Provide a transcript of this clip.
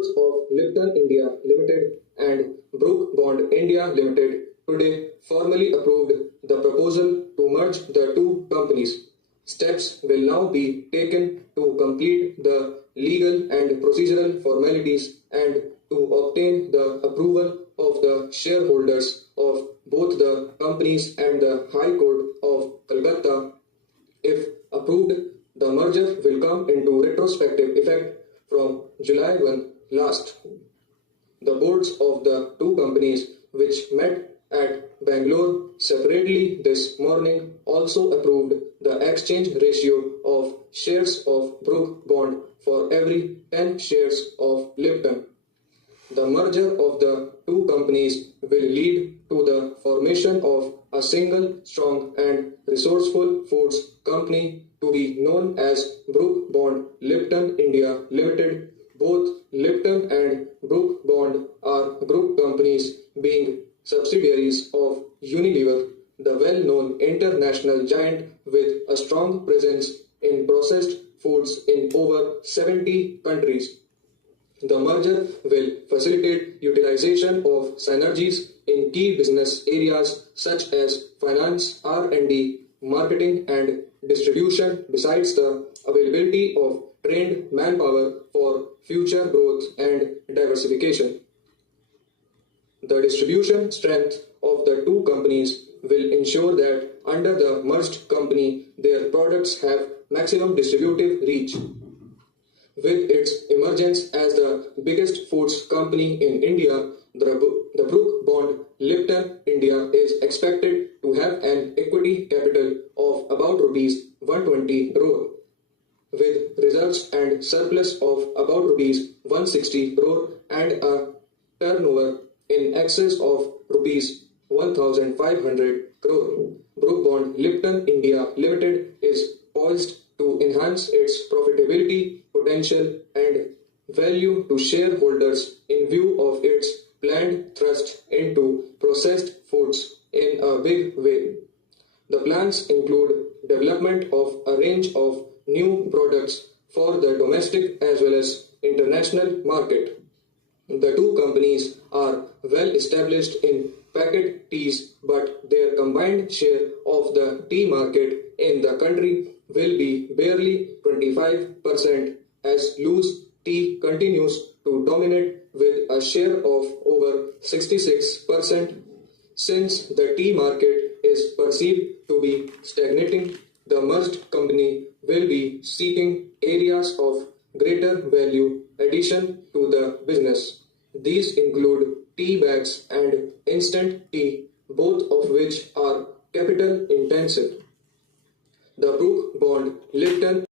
boards of Lipton India Limited and Brook Bond India Limited today formally approved the proposal to merge the two companies. Steps will now be taken to complete the legal and procedural formalities and to obtain the approval of the shareholders of both the companies and the High Court of Calcutta. If approved, the merger will come into retrospective effect from July 1 last. The boards of the two companies, which met at Bangalore separately this morning, also approved the exchange ratio of shares of Brook Bond for every 10 shares of Lipton. The merger of the two companies will lead to the formation of a single, strong and resourceful foods company to be known as Brook Bond Lipton India Limited. Both Lipton and Brook Bond are group companies being subsidiaries of Unilever, the well-known international giant with a strong presence in processed foods in over 70 countries. The merger will facilitate utilization of synergies in key business areas such as finance, R&D, marketing and distribution, besides the availability of trained manpower for future growth and diversification. The distribution strength of the two companies will ensure that under the merged company, their products have maximum distributive reach. With its emergence as the biggest foods company in India, the Brook Bond Lipton India is expected to have an equity capital of about rupees 120 crore, with reserves and surplus of about rupees 160 crore and a turnover in excess of rupees 1,500 crore. Brook Bond Lipton India Limited is poised to enhance its profitability potential and value to shareholders in view of its planned thrust into processed foods in a big way. The plans include development of a range of new products for the domestic as well as international market. The two companies are well established in packet teas, but their combined share of the tea market in the country will be barely 25%, as loose tea continues to dominate with a share of over 66%. Since the tea market is perceived to be stagnating, the merged company will be seeking areas of greater value addition to the business. These include tea bags and instant tea, both of which are capital intensive. The Brook Bond Lipton